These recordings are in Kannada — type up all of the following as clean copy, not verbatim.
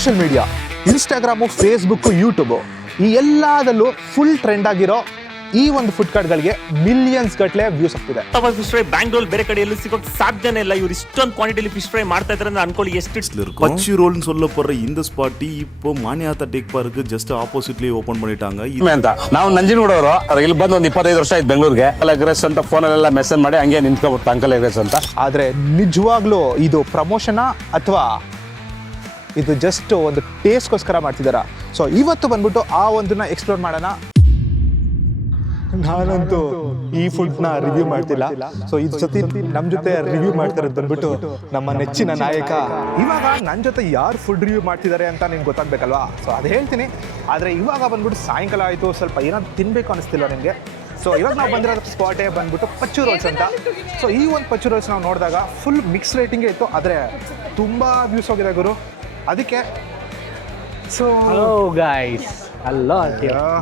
Social media, Instagram, Facebook, YouTube ಈ ಎಲ್ಲದಲ್ಲೂ ಫುಲ್ ಟ್ರೆಂಡ್ ಆಗಿರೋ ಈ ಒಂದು ಫುಡ್ ಕಾರ್ಟ್ಗಳಿಗೆ ಮಿಲಿಯನ್ಸ್ ಗಟ್ಟಲೆ ವ್ಯೂಸ್ ಆಗ್ತಿದೆ. ಫಿಶ್ ಫ್ರೈ ಬ್ಯಾಂಗ್ಳೂರ್ ಬೇರೆ ಕಡೆ ಎಲ್ಲೂ ಸಿಗೋಕೆ ಸಾಧ್ಯನೇ ಇಲ್ಲ. ಇವ್ರು ಇಷ್ಟೊಂದು ಕ್ವಾಂಟಿಟಿಲಿ ಫಿಶ್ ಫ್ரை ಮಾಡ್ತಾ ಇದ್ದಾರೆ ಅಂತ ಅನ್ಕೊಳ್ಳಿ. ಎಷ್ಟು பச்சி ரோல்னு சொல்லப்படுற இந்த ஸ்பாட் இப்போ மானியாத்த டேக் பார்க்கு ಜಸ್ಟ್ ಆಪೋಸಿಟ್ಲಿ ಓಪನ್ பண்ணிட்டாங்க ಅಂತ ನಾವು ನಂಜನಗೂಡವರು ಇಲ್ಲಿ ಬಂದು ಒಂದು 25 ವರ್ಷ ಆಯ್ತು ಬೆಂಗಳೂರಿಗೆ. ಎಗ್ರೆಸ್ ಅಂತ ಫೋನಲ್ಲೆಲ್ಲ ಮೆಸೇಜ್ ಮಾಡಿ ಹಂಗೆ ನಿಂತ್ಕೊಬಿಟ್ಟು ಅಂಕಲ್ ಎಗ್ರೆಸ್ ಅಂತ. ಆದರೆ ನಿಜವಾಗ್ಲೂ ಇದು ಪ್ರಮೋಷನಾ ಅಥವಾ ಇದು ಜಸ್ಟ್ ಒಂದು ಟೇಸ್ಟ್ಗೋಸ್ಕರ ಮಾಡ್ತಿದ್ದಾರಾ? ಸೊ ಇವತ್ತು ಬಂದ್ಬಿಟ್ಟು ಆ ಒಂದನ್ನ ಎಕ್ಸ್ಪ್ಲೋರ್ ಮಾಡೋಣ. ನಾನಂತೂ ಈ ಫುಡ್ನ ರಿವ್ಯೂ ಮಾಡ್ತಿಲ್ಲ. ಸೊ ಇದು ಸತಿ ನಮ್ಮ ಜೊತೆ ರಿವ್ಯೂ ಮಾಡ್ತಾರೆ ಬಂದ್ಬಿಟ್ಟು ನಮ್ಮ ನೆಚ್ಚಿನ ನಾಯಕ. ಇವಾಗ ನನ್ನ ಜೊತೆ ಯಾರು ಫುಡ್ ರಿವ್ಯೂ ಮಾಡ್ತಿದ್ದಾರೆ ಅಂತ ನಿಮ್ಗೆ ಗೊತ್ತಾಗಬೇಕಲ್ವಾ? ಸೊ ಅದು ಹೇಳ್ತೀನಿ. ಆದರೆ ಇವಾಗ ಬಂದ್ಬಿಟ್ಟು ಸಾಯಂಕಾಲ ಆಯಿತು, ಸ್ವಲ್ಪ ಏನಾದ್ರು ತಿನ್ನಬೇಕು ಅನಿಸ್ತಿಲ್ವ ನಿಮಗೆ? ಸೊ ಇವಾಗ ನಾವು ಬಂದಿರೋ ಸ್ಪಾಟೇ ಬಂದ್ಬಿಟ್ಟು ಪಚ್ಚು ರೋಲ್ಸ್ ಅಂತ. ಸೊ ಈ ಒಂದು ಪಚ್ಚು ರೋಲ್ಸ್ ನಾವು ನೋಡಿದಾಗ ಫುಲ್ ಮಿಕ್ಸ್ ರೇಟಿಂಗೇ ಇತ್ತು, ಆದರೆ ತುಂಬ ವ್ಯೂಸ್ ಹೋಗಿದೆ ಗುರು. ಅದಕ್ಕೆ ಸೊ ಹಲೋ ಗಾಯ್ಸ್, ಅಲ್ಲೋ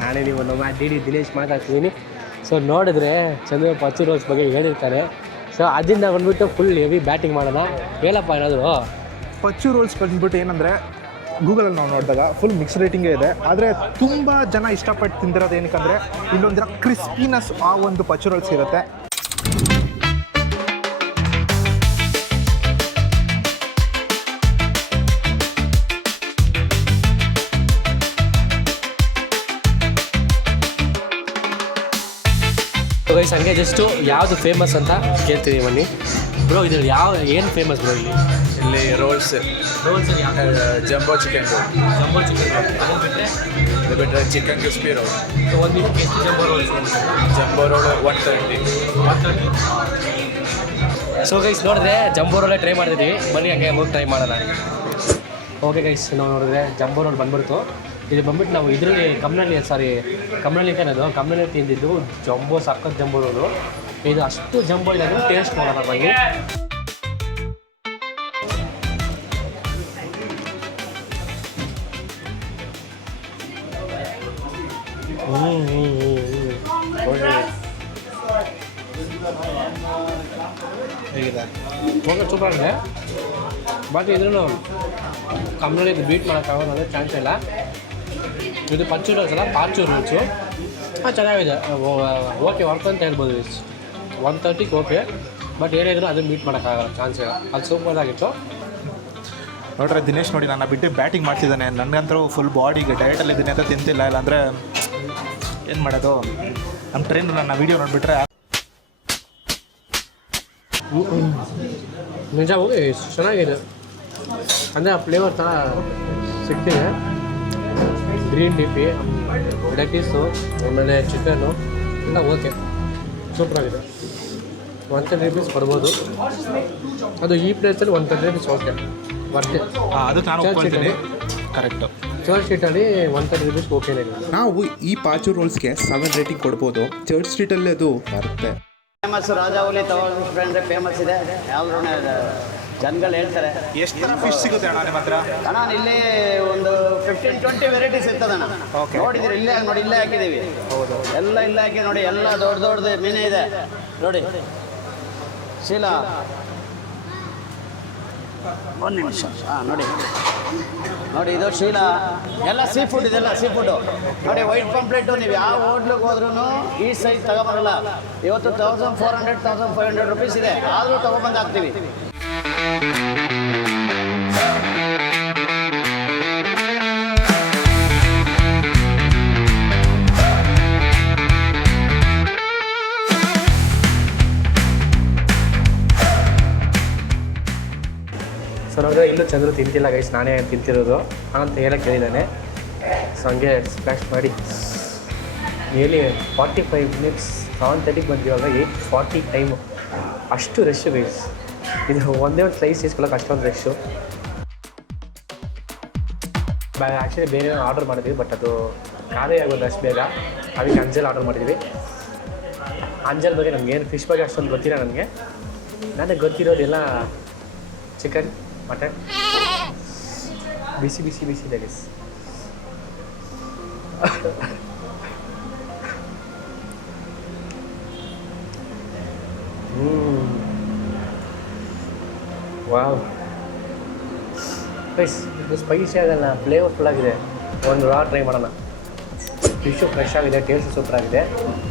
ನಾನೇ ನೀವು ನಮ್ಮ ದಿನೇಶ್ ಮಾತಾಡ್ತಿದ್ದೀನಿ. ಸೊ ನೋಡಿದ್ರೆ ಚಂದ್ರ ಪಚ್ಚು ರೋಲ್ಸ್ ಬಗ್ಗೆ ಹೇಳಿರ್ತಾರೆ. ಸೊ ಅದರಿಂದ ಬಂದ್ಬಿಟ್ಟು ಫುಲ್ ಹೆವಿ ಬ್ಯಾಟಿಂಗ್ ಮಾಡೋಣ. ಹೇಳಪ್ಪ ಏನಾದರೂ. ಪಚ್ಚು ರೋಲ್ಸ್ ಬಂದ್ಬಿಟ್ಟು ಏನಂದರೆ ಗೂಗಲಲ್ಲಿ ನಾವು ನೋಡಿದಾಗ ಫುಲ್ ಮಿಕ್ಸ್ ರೇಟಿಂಗೇ ಇದೆ, ಆದರೆ ತುಂಬ ಜನ ಇಷ್ಟಪಟ್ಟು ತಿಂದಿರೋದು ಏನಕ್ಕಂದರೆ ಇಲ್ಲೊಂದಿರೋ ಕ್ರಿಸ್ಪಿನೆಸ್ ಆ ಒಂದು ಪಚ್ಚು ರೋಲ್ಸ್ ಇರುತ್ತೆ. ಗೈಸ್ ಹಂಗೆ ಜಸ್ಟು ಯಾವುದು ಫೇಮಸ್ ಅಂತ ಕೇಳ್ತೀವಿ ಬನ್ನಿ ಬ್ರೋ. ಇದ್ರಲ್ಲಿ ಏನು ಫೇಮಸ್ ಬ್ರೋ ಇಲ್ಲಿ rolls jumbo chicken roll, jumbo chicken roll. ಅದು ಬಿಟ್ಟರೆ ಚಿಕನ್ ಕ್ರಿಸ್ಪಿ ರೋಲ್. ಒಂದು ದಿನಕ್ಕೆ ಎಷ್ಟು jumbo rolls? Jumbo roll 130. So guys ನೋಡಿದ್ರೆ ಜಂಬೋ ರೋಲೇ ಟ್ರೈ ಮಾಡ್ತಿದ್ದೀವಿ. ಬನ್ನಿ ಹಂಗೆ ಹೋಗಿ ಟ್ರೈ ಮಾಡೋಣ. ಓಕೆ ಗೈಸ್, ನಾವು ನೋಡಿದ್ರೆ ಜಂಬೋ ರೋಲ್ ಬಂದ್ಬಿಡ್ತು. ಇದು ಬಂದ್ಬಿಟ್ಟು ನಾವು ಇದರಲ್ಲಿ ಕಮ್ಮನಳ್ಳಿ ತಿಂದಿದ್ದು ಜಂಬೋ, ಸಖತ್ ಜಂಬೋ ರೋಲು. ಇದು ಅಷ್ಟು ಜಂಬೋ ಇಲ್ಲ, ಟೇಸ್ಟ್ ಮಾಡೋಣ ಬನ್ನಿ. ಹೇಗಿದೆ? ಹೋಗಿ ಸೂಪರ್ ಆಗಿದೆ. ಬಟ್ ಇದ್ರೂ ಕಮ್ಮನಳ್ಳಿಗೆ ಬೀಟ್ ಮಾಡೋಕ್ಕಾಗೋದು ಅಂದರೆ ಚಾನ್ಸ್ ಇಲ್ಲ. ಇದು ಪಚ್ಚು ರೋಲ್ಸ್ ಅಲ್ಲ, ಪಾಚು ರೋಲ್ಸು. ಚೆನ್ನಾಗಿದೆ, ಓಕೆ ವರ್ಕ್ ಅಂತ ಹೇಳ್ಬೋದು. 130 ಓಕೆ, ಬಟ್ ಏನಿದ್ರು ಅದನ್ನು ಮೀಟ್ ಮಾಡೋಕ್ಕಾಗಲ್ಲ, ಚಾನ್ಸ್ ಇಲ್ಲ. ಅದು ಸೂಪರಾಗಿತ್ತು. ನೋಡ್ರೆ ದಿನೇಶ್ ನೋಡಿ ನನ್ನ ಬಿಟ್ಟು ಬ್ಯಾಟಿಂಗ್ ಮಾಡ್ತಿದ್ದಾನೆ. ನನಗಂತೂ ಫುಲ್ ಬಾಡಿಗೆ ಡಯಟಲ್ಲಿದ್ದೀನಿ ಅಂತ ತಿಂತಿಲ್ಲ. ಇಲ್ಲಾಂದರೆ ಏನು ಮಾಡೋದು? ನಮ್ಮ ಟ್ರೈನ್ ನನ್ನ ವೀಡಿಯೋ ನೋಡಿಬಿಟ್ರೆ ನಿಜ ಹೋಗಿ ಚೆನ್ನಾಗಿದೆ. ಅಂದರೆ ಆ ಫ್ಲೇವರ್ ಥರ ಸಿಗ್ತಿದೆ. ಗ್ರೀನ್ ಡಿಪಿ, ಲೆಟೀಸು, ಆಮೇಲೆ ಚಿಕನ್ನು ಎಲ್ಲ ಓಕೆ, ಸೂಪರಾಗಿದೆ. 130 ರೂಪೀಸ್ ಕೊಡ್ಬೋದು. ಅದು ಈ ಪ್ಲೇಸಲ್ಲಿ 130 ರೂಪೀಸ್ ಓಕೆ, ಬರ್ತೆ. ಅದು ನಾನು ಒಪ್ಕೊಳ್ತೀನಿ, ಕರೆಕ್ಟು. ಚರ್ಚ್ ಸ್ಟ್ರೀಟಲ್ಲಿ 130 ರೂಪೀಸ್ ಓಕೆನೇ ಇಲ್ಲ. ನಾವು ಈ ಪಾಚು ರೋಲ್ಸ್ಗೆ 7 ರೇಟಿಂಗ್ ಕೊಡ್ಬೋದು. ಚರ್ಚ್ ಸ್ಟ್ರೀಟಲ್ಲಿ ಅದು ಬರುತ್ತೆ. ಫೇಮಸ್ ರಾಜಾವಲಿ ತವರ್ ಅಂದರೆ ಫೇಮಸ್ ಇದೆ. ಎಲ್ಲರೂ ಜನಗಳು ಹೇಳ್ತಾರೆ. ಎಷ್ಟು ಥರ ಫಿಶ್ ಸಿಗುತ್ತೆ ಅಣ್ಣ ನಿಮ್ಮ ಹತ್ರ? ಅಣ್ಣ ಇಲ್ಲಿ ಒಂದು 15-20 ವೆರೈಟೀಸ್ ಇರ್ತದಣ್ಣ. ನೋಡಿದ್ದೀರಿ? ಇಲ್ಲೇ ನೋಡಿ, ಇಲ್ಲೇ ಹಾಕಿದ್ದೀವಿ. ಹೌದು, ಎಲ್ಲ ಇಲ್ಲೇ ಹಾಕಿ ನೋಡಿ. ಎಲ್ಲ ದೊಡ್ಡದು ಮೀನೇ ಇದೆ ನೋಡಿ. ಶೀಲಾ ಒಂದು ನಿಮಿಷ. ನೋಡಿ ಇದು ಶೀಲಾ. ಎಲ್ಲ ಸೀ ಫುಡ್, ಇದೆಲ್ಲ ಸೀ ಫುಡ್ಡು ನೋಡಿ. ವೈಟ್ ಪಾಂಪ್ಲೆಟು ನೀವು ಯಾವ ಹೋಟ್ಲಿಗೆ ಹೋದ್ರೂ ಈ ಸೈಜ್ ತಗೊಬರಲ್ಲ. ಇವತ್ತು 1400-1500 ರೂಪೀಸ್ ಇದೆ, ಆದರೂ ತಗೊಬಂದು ಹಾಕ್ತೀವಿ. ಸೊ ನೋಡಿದ್ರೆ ಇನ್ನೂ ಚಂದ್ರು ತಿಂತಿಲ್ಲ ಗೈಸ್, ನಾನೇ ತಿಂತಿರೋದು ಅಂತ ಹೇಳಕ್ಕೆ ಹೇಳಿದ್ದಾನೆ. ಸೊ ಹಂಗೆ ಸ್ಪ್ಲಾಶ್ ಮಾಡಿ ನಿಯರ್ಲಿ 45 ಮಿನಿಟ್ಸ್. 7:30ಗೆ ಬಂದಿವಾಗ 8:40 ಟೈಮು. ಅಷ್ಟು ರಶ್ಶು ಗೈಸ್. ಇದು ಒಂದೇ ಒಂದು ಸ್ಲೈಸ್ ಇಸ್ಕೊಳ್ಳೋಕೆ ಅಷ್ಟೊಂದು ರಶ್ಶು. ಆ್ಯಕ್ಚುಲಿ ಬೇರೆ ಆರ್ಡರ್ ಮಾಡಿದ್ವಿ, ಬಟ್ ಅದು ಖಾಲಿ ಆಗೋದು ಅಷ್ಟು ಬೇಗ. ಅದಕ್ಕೆ ಅಂಜಲ್ ಆರ್ಡರ್ ಮಾಡಿದ್ವಿ. ಅಂಜಲ್ ಬಗ್ಗೆ ನಮಗೇನು ಫಿಶ್ ಬಗ್ಗೆ ಅಷ್ಟೊಂದು ಗೊತ್ತಿಲ್ಲ ನನಗೆ ಗೊತ್ತಿರೋದೆಲ್ಲ ಚಿಕನ್, ಮಟನ್. ಬಿಸಿ ಇದೆ ಗೈಸ್. ವಾವ್ ಗೈಸ್, ಸ್ಪೈಸಿ ಆಗಲ್ಲ, ಫ್ಲೇವರ್ಫುಲ್ ಆಗಿದೆ. ಒಂದು ರಾ ಟ್ರೈ ಮಾಡೋಣ. ಫಿಶು ಫ್ರೆಶ್ ಆಗಿದೆ, ಟೇಸ್ಟ್ ಸೂಪರ್ ಆಗಿದೆ.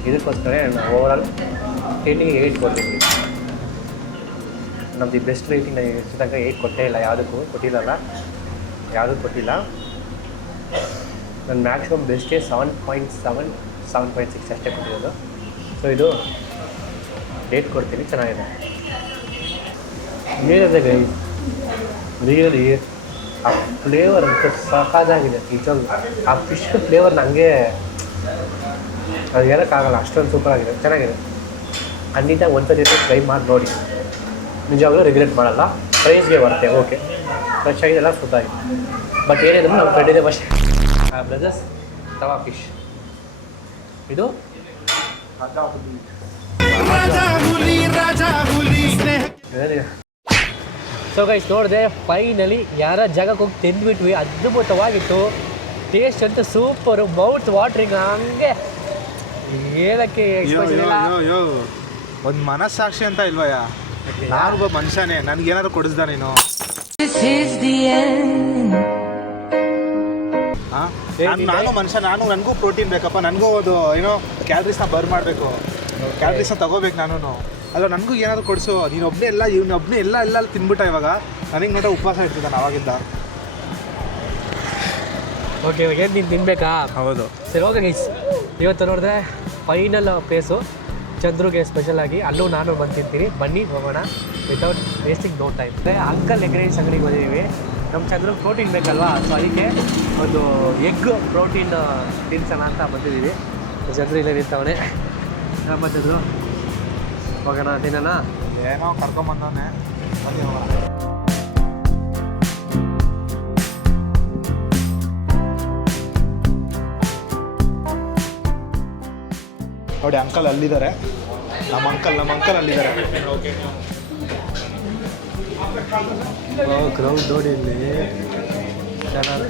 ಇದಕ್ಕೋಸ್ಕರ ನಾನು ಓವರಾಲ್ 10ಗೆ 8 ಕೊಡ್ತೀನಿ. ನಮ್ಮದು ಬೆಸ್ಟ್ ರೇಟಿಂಗ್ ನಾನು ಎಷ್ಟು ತನಕ 8 ಕೊಟ್ಟೇ ಇಲ್ಲ, ಯಾವುದಕ್ಕೂ ಕೊಟ್ಟಿಲ್ಲ. ನನ್ನ ಮ್ಯಾಕ್ಸಿಮಮ್ ಬೆಸ್ಟೇ 7.7, 7.6 ಅಷ್ಟೇ ಕೊಟ್ಟಿರೋದು. ಸೊ ಇದು 8 ಕೊಡ್ತೀನಿ, ಚೆನ್ನಾಗಿದೆ. ಏನಿದೆ ಗೈಸ್, ರಿಯಲಿ ಆ ಫ್ಲೇವರ್ ಅಂತ ಸಖತ್ತಾಗಿದೆ. ನಿಜವಾಗ್ಲೂ ಆ ಫಿಶ್ ಫ್ಲೇವರ್ ನನಗೆ ಅದು ಹೇಳೋಕ್ಕಾಗಲ್ಲ, ಅಷ್ಟೊಂದು ಸೂಪರ್ ಆಗಿದೆ, ಚೆನ್ನಾಗಿದೆ. ಖಂಡಿತ ಒಂದ್ಸತಿ ಟ್ರೈ ಮಾಡಿ ನೋಡಿ, ನಿಜವಾಗ್ಲೂ ರಿಗ್ರೆಟ್ ಮಾಡಲ್ಲ. ಪ್ರೈಸ್ಗೆ ಬರುತ್ತೆ, ಓಕೆ, ಫ್ರೆಶ್ ಆಗಿದೆಲ್ಲ ಸೂಪರಾಗಿದೆ. ಬಟ್ ಏನಿದ್ರು ನಮ್ಮ ಫ್ರೆಂಡ್ ಇದೆ ಫಸ್ಟ್ ಬ್ರದರ್ಸ್ ತವಾ ಫಿಶ್. ಇದು ಸೊ ಗೈಸ್ ನೋಡಿದೆ, ಫೈನಲಿ ಯಾರ ಜಾಗಕ್ಕೆ ಹೋಗಿ ತಿಂದ್ಬಿಟ್ವಿ. ಅದ್ಭುತವಾಗಿತ್ತು, ಟೇಸ್ಟ್ ಅಂತೂ ಸೂಪರು, ಮೌತ್ ವಾಟ್ರಿಂಗ್. ಹಂಗೆ ಹೇಳಕ್ಕೆ ಒಂದು ಮನಸ್ಸಾಕ್ಷಿ ಅಂತ ಇಲ್ವಯ್ಯ? ನಾನೊಬ್ಬ ಮನುಷ್ಯನೇ, ನನಗೇನಾದ್ರು ಕೊಡಿಸ್ದ ನೀನು? ನಾನು ಮನುಷ್ಯ, ನನಗೂ ಪ್ರೋಟೀನ್ ಬೇಕಪ್ಪ, ನನಗೂ ಅದು ಏನೋ ಕ್ಯಾಲ್ರೀಸ್ನ ಬರ್ನ್ ಮಾಡಬೇಕು, ಕ್ಯಾಲ್ರೀಸ್ನ ತಗೋಬೇಕು ನಾನು. ಅಲ್ಲ, ನನಗೂ ಏನಾದರೂ ಕೊಡಿಸು. ನೀನೊಬ್ಬನೇ ಎಲ್ಲ, ಇವನೊಬ್ಬನೇ ಎಲ್ಲ ತಿನ್ಬಿಟ್ಟ. ಇವಾಗ ನನಗೆ ನೋಡ್ರೆ ಉಪವಾಸ ಇರ್ತಿದ್ದಾನೆ ಅವಾಗಿಂದ. ಓಕೆ, ಏನು ನೀನು ತಿನ್ಬೇಕಾ? ಹೌದು. ಸರಿ, ಓಕೆ ಗೈಸ್, ಇವತ್ತು ನೋಡಿದ್ರೆ ಫೈನಲ್ ಪ್ಲೇಸು ಚಂದ್ರುಗೆ ಸ್ಪೆಷಲ್ ಆಗಿ. ಅಲ್ಲೂ ನಾನು ಬಂದು ತಿಂತೀನಿ, ಬನ್ನಿ ಹೋಗೋಣ without wasting no time. Uncle egg rice ಅಂಗಡಿಗೆ ಬಂದಿದ್ದೀವಿ. ನಮ್ಮ ಚಂದ್ರಿಗೆ ಪ್ರೋಟೀನ್ ಬೇಕಲ್ವಾ, ಸೊ ಅದಕ್ಕೆ ಒಂದು ಎಗ್ ಪ್ರೋಟೀನ್ ತಿನ್ಸೋಣ ಅಂತ ಬಂದಿದ್ದೀವಿ. ಚಂದ್ರು ಇಲ್ಲೇ ನಿಂತವನೇ, ಬಂದಿದ್ರು. ಹೋಗೋಣ ತಿನ್ನೋಣ. ಏನೋ ಕರ್ಕೊಂಬಂದವನೇ. ನೋಡಿ, ಅಂಕಲ್ ಅಲ್ಲಿದ್ದಾರೆ. ನಮ್ಮ ಅಂಕಲ್ ಅಲ್ಲಿದ್ದಾರೆ. ಕ್ರೌಡ್ ನೋಡಿ ಇಲ್ಲಿ ಚೆನ್ನಾಗಿ.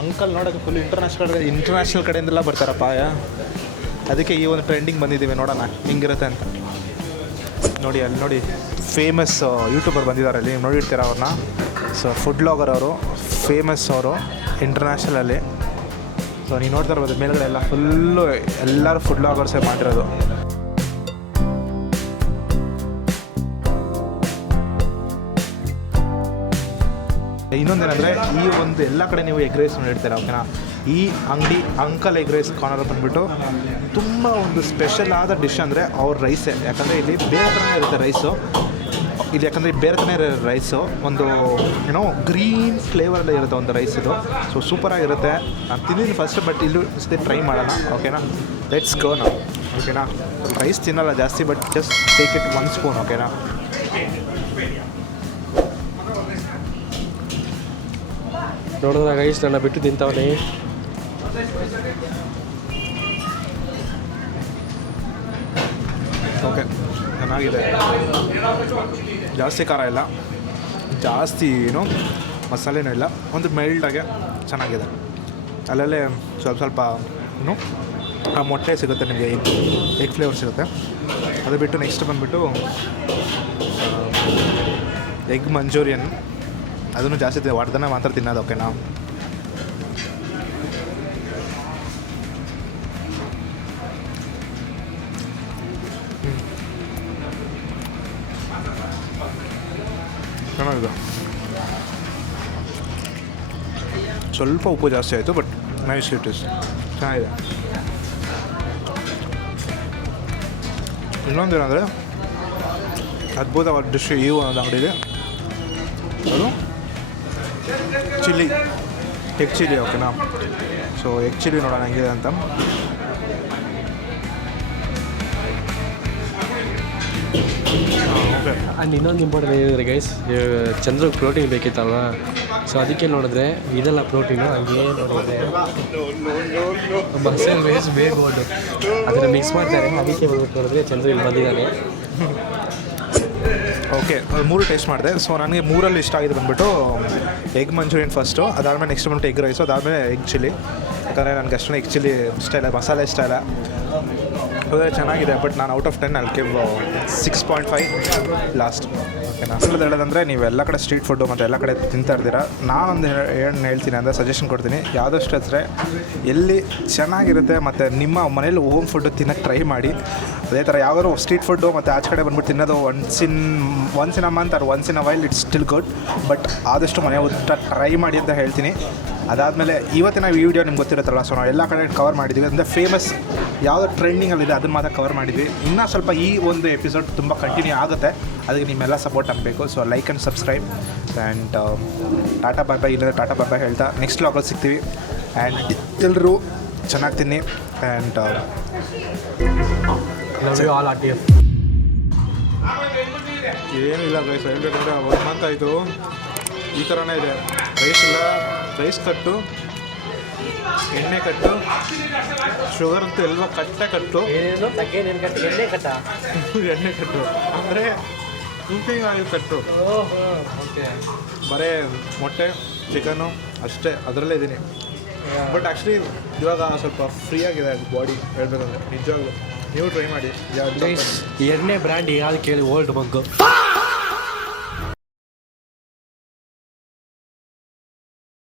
ಅಂಕಲ್ ನೋಡೋಕ್ಕೆ ಫುಲ್ ಇಂಟರ್ನ್ಯಾಷನಲ್ ಕಡೆಯಿಂದೆಲ್ಲ ಬರ್ತಾರಪ್ಪ. ಅದಕ್ಕೆ ಈ ಒಂದು ಟ್ರೆಂಡಿಂಗ್ ಬಂದಿದ್ದೀವಿ, ನೋಡೋಣ ಹಿಂಗಿರುತ್ತೆ ಅಂತ. ನೋಡಿ, ಅಲ್ಲಿ ನೋಡಿ, ಫೇಮಸ್ ಯೂಟ್ಯೂಬರ್ ಬಂದಿದ್ದಾರೆ ಅಲ್ಲಿ, ನೋಡಿರ್ತೀರ ಅವ್ರನ್ನ. ಸೊ ಫುಡ್ ಬ್ಲಾಗರ್ ಅವರು, ಫೇಮಸ್ ಅವರು ಇಂಟರ್ನ್ಯಾಷನಲಲ್ಲಿ. ಸೊ ನೀವು ನೋಡ್ತಾ ಇರ್ಬೋದು ಮೇಲ್ಗಡೆ ಎಲ್ಲ ಫುಲ್ಲು ಎಲ್ಲರೂ ಫುಡ್ ಬ್ಲಾಗರ್ಸೇ ಮಾಡಿರೋದು. ಇನ್ನೊಂದೇನೆಂದರೆ, ಈ ಒಂದು ಎಲ್ಲ ಕಡೆ ನೀವು ಎಗ್ ರೈಸ್ ನೋಡಿರ್ತೀರ, ಓಕೆನಾ? ಈ ಅಂಗಡಿ ಅಂಕಲ್ ಎಗ್ ರೈಸ್ ಕಾರ್ನರ್ ಬಂದುಬಿಟ್ಟು ತುಂಬ ಒಂದು ಸ್ಪೆಷಲ್ ಆದ ಡಿಶ್ ಅಂದರೆ ಅವ್ರ ರೈಸೇ. ಯಾಕಂದರೆ ಇಲ್ಲಿ ಬೇರೆ ಥರನೇ ಇರುತ್ತೆ ರೈಸು. ಇಲ್ಲಿ ಯಾಕಂದರೆ ಬೇರೆ ಥರನೇ ರೈಸು, ಒಂದು ಏನೋ ಗ್ರೀನ್ ಫ್ಲೇವರಲ್ಲೇ ಇರುತ್ತೆ ಒಂದು ರೈಸ್ ಇದು. ಸೊ ಸೂಪರಾಗಿರುತ್ತೆ. ನಾನು ತಿಂದಿದ್ದೀನಿ ಫಸ್ಟ್, ಬಟ್ ಇಲ್ಲೂ ಸತಿ ಟ್ರೈ ಮಾಡೋಣ, ಓಕೆನಾ? ಲೆಟ್ಸ್ ಗೋ ನಾವು, ಓಕೆನಾ? ರೈಸ್ ತಿನ್ನಲ್ಲ ಜಾಸ್ತಿ, but just take it 1 spoon, ಓಕೆನಾ? ನೋಡಿದ್ರೆ ರೈಸ್ ನನ್ನ ಬಿಟ್ಟು ತಿಂತವನೇ. ಓಕೆ, ಚೆನ್ನಾಗಿದೆ. ಜಾಸ್ತಿ ಖಾರ ಇಲ್ಲ, ಜಾಸ್ತಿ ಏನು ಮಸಾಲೆನೂ ಇಲ್ಲ, ಒಂದು ಮೆಲ್ಟಾಗೆ ಚೆನ್ನಾಗಿದೆ. ಅಲ್ಲಲ್ಲೇ ಸ್ವಲ್ಪ ಏನು ಆ ಮೊಟ್ಟೆ ಸಿಗುತ್ತೆ ನಿಮಗೆ, ಎಗ್ ಫ್ಲೇವರ್ ಸಿಗುತ್ತೆ. ಅದು ಬಿಟ್ಟು ನೆಕ್ಸ್ಟ್ ಬಂದುಬಿಟ್ಟು ಎಗ್ ಮಂಚೂರಿಯನ್, ಅದನ್ನು ಜಾಸ್ತಿ ಹೊಡೆದನ್ನ ಮಾತ್ರ ತಿನ್ನೋದು, ಓಕೆನಾ? ಚೆನ್ನಾಗಿದೆ. ಸ್ವಲ್ಪ ಉಪ್ಪು ಜಾಸ್ತಿ ಆಯಿತು, ಬಟ್ ನೈಸ್ ಇಟ್ ಇಸ್, ಚೆನ್ನಾಗಿದೆ. ಇನ್ನೊಂದೇನೆಂದರೆ ಅದ್ಭುತವಾದ ಡಿಶ್ ಈ ಒಂದು ಅಂಗಡಿಲಿ, ಅದು ಚಿಲ್ಲಿ, ಎಗ್ ಚಿಲ್ಲಿ, ಓಕೆನಾ? ಸೊ ಎಗ್ ಚಿಲ್ಲಿ ನೋಡೋಣ ಹೆಂಗಿದೆ ಅಂತ. ಓಕೆ. ಆ್ಯಂಡ್ ಇನ್ನೊಂದು ಇಂಪಾರ್ಟೆಂಟ್ ಏನಿದ್ರೆ ಗೈಸ್, ಚಂದ್ರಗೆ ಪ್ರೋಟೀನ್ ಬೇಕಿತ್ತಲ್ವ, ಸೊ ಅದಕ್ಕೆ ನೋಡಿದ್ರೆ ಇದೆಲ್ಲ ಪ್ರೋಟೀನು. ಹಂಗೆ ನೋಡಿದ್ರೆ ಮಸಾಲೆ ರೈಸ್ ಬೇರ್ಬೋದು, ಅದನ್ನು ಮಿಕ್ಸ್ ಮಾಡ್ತಾರೆ. ಅದಕ್ಕೆ ಬಂದ್ಬಿಟ್ಟು ನೋಡಿದ್ರೆ ಚಂದ್ರ ಇಲ್ಲಿ ಬಂದಿದ್ದಾನೆ. ಓಕೆ, 3 ಟೇಸ್ಟ್ ಮಾಡಿದೆ. ಸೊ ನನಗೆ 3ರಲ್ಲಿ ಇಷ್ಟ ಆಗಿದೆ ಬಂದುಬಿಟ್ಟು ಎಗ್ ಮಂಚೂರಿಯನ್ ಫಸ್ಟು, ಅದಾದಮೇಲೆ ನೆಕ್ಸ್ಟ್ ಬಂದುಬಿಟ್ಟು ಎಗ್ ರೈಸು, ಅದಾದಮೇಲೆ ಎಗ್ ಚಿಲ್ಲಿ. ಯಾಕಂದರೆ ನನಗೆ ಅಷ್ಟೊಂದು ಎಗ್ ಚಿಲ್ಲಿ ಇಷ್ಟ ಇಲ್ಲ, ಮಸಾಲೆ ಇಷ್ಟ ಇಲ್ಲ. ಚೆನ್ನಾಗಿದೆ, ಬಟ್ ನಾನು out of 10 I'll give 6.5 last, ಓಕೆನಾ? ಅಸಲು ಹೇಳೋದಂದರೆ ನೀವು ಎಲ್ಲ ಕಡೆ ಸ್ಟ್ರೀಟ್ ಫುಡ್ಡು ಮತ್ತು ಎಲ್ಲ ಕಡೆ ತಿಂತಾ ಇರ್ತೀರ. ನಾನೊಂದು ಏನು ಹೇಳ್ತೀನಿ ಅಂದರೆ ಸಜೆಷನ್ ಕೊಡ್ತೀನಿ, ಯಾವುದಷ್ಟು ಹೆಸರೆ ಎಲ್ಲಿ ಚೆನ್ನಾಗಿರುತ್ತೆ ಮತ್ತು ನಿಮ್ಮ ಮನೇಲಿ ಹೋಮ್ ಫುಡ್ಡು ತಿನ್ನೋಕ್ಕೆ ಟ್ರೈ ಮಾಡಿ. ಅದೇ ಥರ ಯಾವ್ದಾದ್ರು ಸ್ಟ್ರೀಟ್ ಫುಡ್ಡು ಮತ್ತು ಆಚೆ ಕಡೆ ಬಂದ್ಬಿಟ್ಟು ತಿನ್ನೋದು once in a month R once in a while it's still good, but ಆದಷ್ಟು ಮನೆ ಊಟ ಟ್ರೈ ಮಾಡಿ ಅಂತ ಹೇಳ್ತೀನಿ. ಅದಾದಮೇಲೆ ಇವತ್ತಿನ ವಿಡಿಯೋ ನಿಮ್ಗೆ ಗೊತ್ತಿರುತ್ತಲ್ಲ, ಸೊ ನಾವು ಎಲ್ಲ ಕಡೆ ಕವರ್ ಮಾಡಿದ್ದೀವಿ. ಅಂದರೆ ಫೇಮಸ್ ಯಾವುದೋ ಟ್ರೆಂಡಿಂಗಲ್ಲಿದೆ ಅದನ್ನು ಮಾತ್ರ ಕವರ್ ಮಾಡಿದ್ವಿ. ಇನ್ನೂ ಸ್ವಲ್ಪ ಈ ಒಂದು ಎಪಿಸೋಡ್ ತುಂಬ ಕಂಟಿನ್ಯೂ ಆಗುತ್ತೆ, ಅದಕ್ಕೆ ನಿಮ್ಮೆಲ್ಲ ಸಪೋರ್ಟ್ ಆಗಬೇಕು. So like and subscribe and tata bye bye. ಇಲ್ಲದೆ ಟಾಟಾ ಬಾಯ್ ಬಾಯ್ ಹೇಳ್ತಾ ನೆಕ್ಸ್ಟ್ ವ್ಲಾಗಲ್ಲಿ ಸಿಗ್ತೀವಿ. ಆ್ಯಂಡ್ ಎಲ್ಲರೂ ಚೆನ್ನಾಗಿ ತಿನ್ನಿ and all are T F. ಏನಿಲ್ಲ ಗೈಸ್, ಹೇಳ್ಬೇಕಂದ್ರೆ 1 ಮಂತ್ ಆಯಿತು ಈ ಥರನೇ ಇದೆ. ರೈಸ್ ಇಲ್ಲ, ರೈಸ್ ಕಟ್ಟು, ಎಣ್ಣೆ ಕಟ್ಟು, ಶುಗರ್ ಅಂತೂ ಎಲ್ಲ ಕಟ್ಟು ಏನೇನು ತಗ್ಗೇನೇನು ಕಟ್ಟ ಎಣ್ಣೆ ಕಟ್ಟ ಎಣ್ಣೆ ಕಟ್ಟು ಅಂದರೆ ಕುಕಿಂಗ್ ಆಯಿಲ್ ಕಟ್ಟು. ಓಕೆ. ಬರೀ ಮೊಟ್ಟೆ ಚಿಕನ್ನು ಅಷ್ಟೇ, ಅದರಲ್ಲೇ ಇದ್ದೀನಿ. ಬಟ್ ಆ್ಯಕ್ಚುಲಿ ಇವಾಗ ಸ್ವಲ್ಪ ಫ್ರೀ ಆಗಿದೆ ಬಾಡಿ, ಹೇಳ್ಬೇಕಂದ್ರೆ ನಿಜವಾಗ್ಲೂ ನೀವು ಟ್ರೈ ಮಾಡಿ. ಎಣ್ಣೆ ಬ್ರ್ಯಾಂಡ್ ಯಾವ್ದು ಕೇಳಿ ಓಲ್ಡ್ ಮಗ್ಗು.